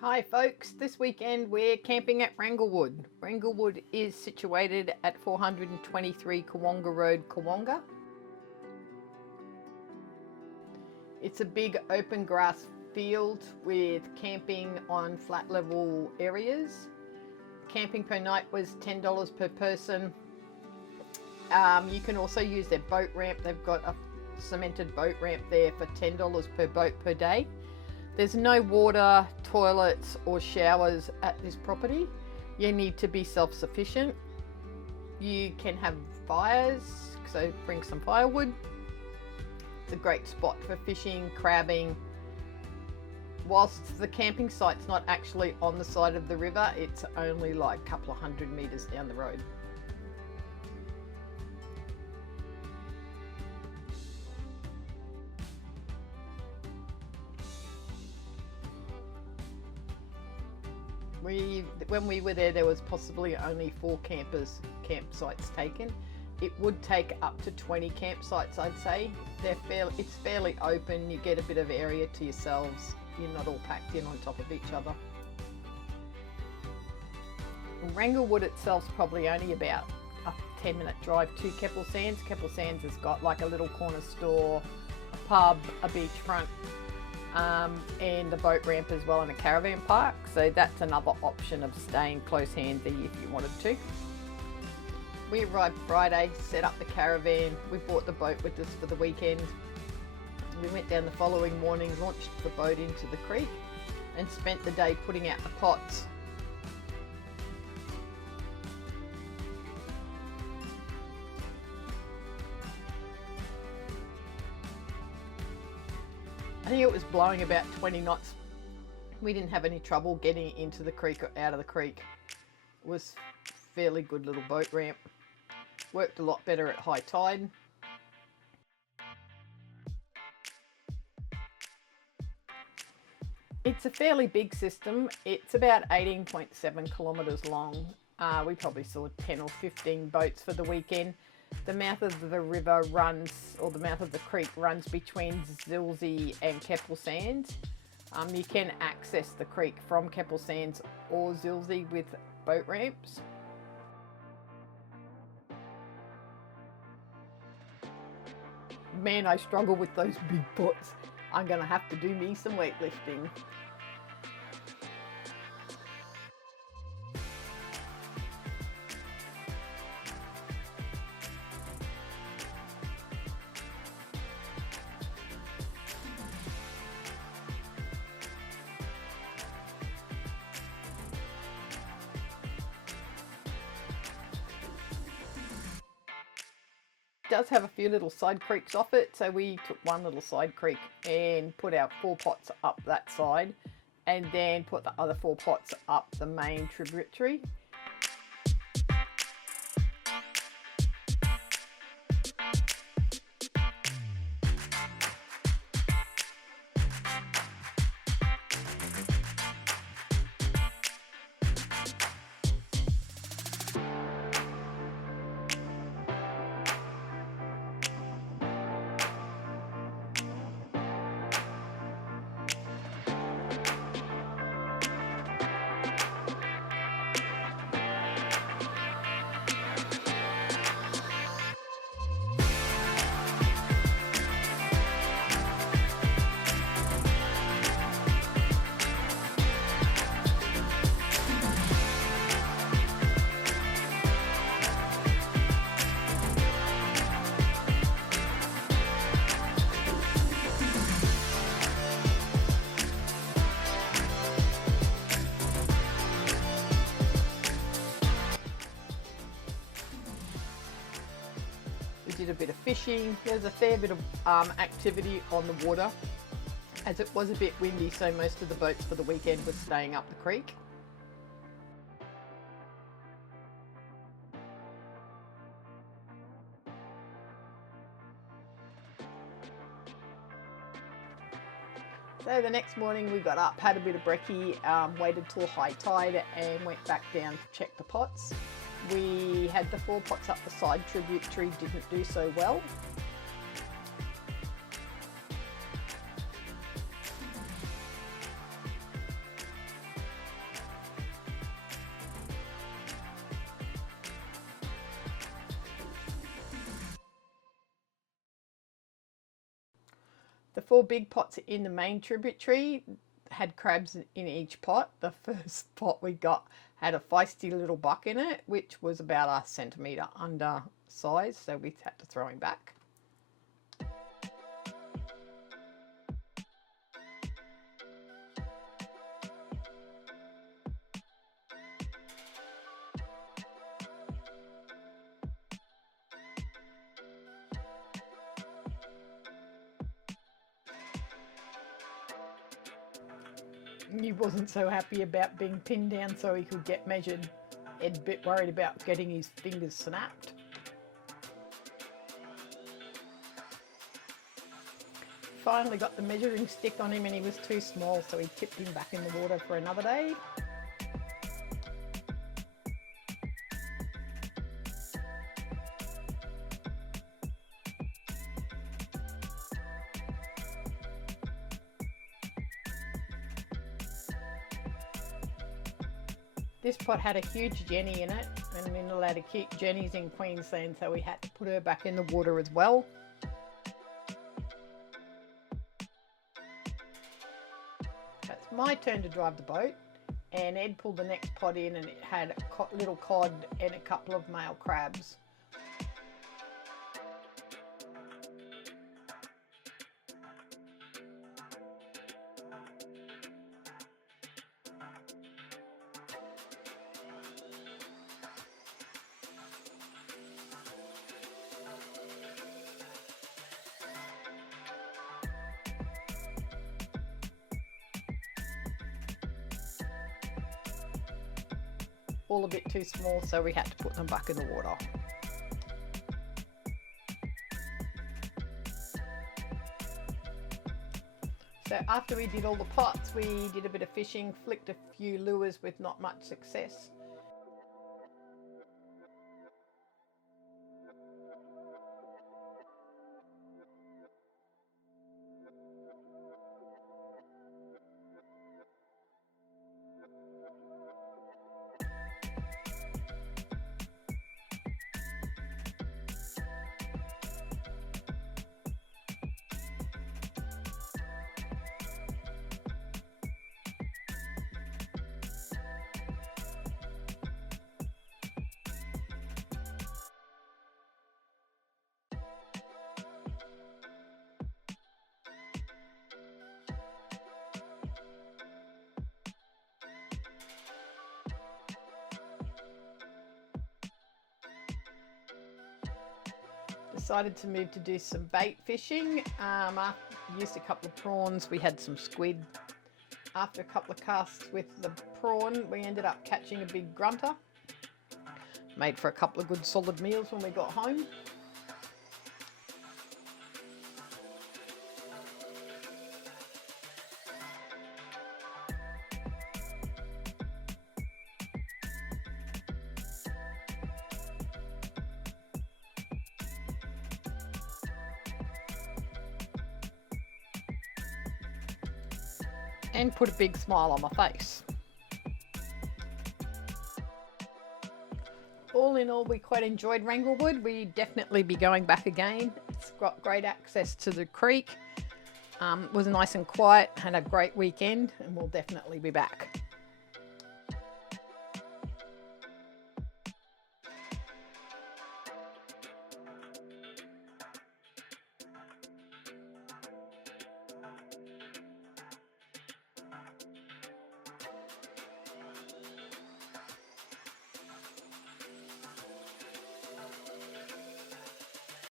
Hi folks, this weekend we're camping at Ranglewood. Ranglewood is situated at 423 Kawonga Road, Kawonga. It's a big open grass field with camping on flat level areas. Camping per night was $10 per person. You can also use their boat ramp. They've got a cemented boat ramp there for $10 per boat per day. There's no water, toilets or showers at this property. You need to be self-sufficient. You can have fires, so bring some firewood. It's a great spot for fishing, crabbing. Whilst the camping site's not actually on the side of the river, it's only like a couple of 100 meters down the road. When we were there was possibly only 4 campsites taken. It would take up to 20 campsites, I'd say. It's fairly open, you get a bit of area to yourselves. You're not all packed in on top of each other. Ranglewood itself's probably only about a 10-minute drive to Keppel Sands. Keppel Sands has got like a little corner store, a pub, a beachfront, and a boat ramp as well, and a caravan park. So that's another option of staying close handy if you wanted to. We arrived Friday, set up the caravan. We brought the boat with us for the weekend. We went down the following morning, launched the boat into the creek and spent the day putting out the pots. I think it was blowing about 20 knots. We didn't have any trouble getting into the creek or out of the creek. It was a fairly good little boat ramp. Worked a lot better at high tide. It's a fairly big system. It's about 18.7 kilometres long. We probably saw 10 or 15 boats for the weekend. The mouth of the river runs, or the mouth of the creek runs between Zilsey and Keppel Sands. You can access the creek from Keppel Sands or Zilsey with boat ramps. Man, I struggle with those big pots. I'm going to have to do me some weightlifting. Does have a few little side creeks off it, so we took one little side creek and put our 4 pots up that side and then put the other 4 pots up the main tributary. Did a bit of fishing. There's a fair bit of activity on the water, as it was a bit windy, so most of the boats for the weekend were staying up the creek. So the next morning we got up, had a bit of brekkie, waited till high tide and went back down to check the pots. We had the 4 pots up the side tributary, didn't do so well. The 4 big pots in the main tributary had crabs in each pot. The first pot we got had a feisty little buck in it, which was about a centimetre under size, so we had to throw him back. He wasn't so happy about being pinned down so he could get measured. Ed's a bit worried about getting his fingers snapped. Finally got the measuring stick on him and he was too small, so he tipped him back in the water for another day. This pot had a huge jenny in it, and we're not allowed to keep jennies in Queensland, so we had to put her back in the water as well. It's my turn to drive the boat, and Ed pulled the next pot in and it had a little cod and a couple of male crabs. All a bit too small, so we had to put them back in the water. So after we did all the pots, we did a bit of fishing, flicked a few lures with not much success. Decided to move to do some bait fishing. After used a couple of prawns, we had some squid. After a couple of casts with the prawn, we ended up catching a big grunter. Made for a couple of good solid meals when we got home. And put a big smile on my face. All in all, we quite enjoyed Ranglewood. We'd definitely be going back again. It's got great access to the creek. It was nice and quiet, had a great weekend, and we'll definitely be back.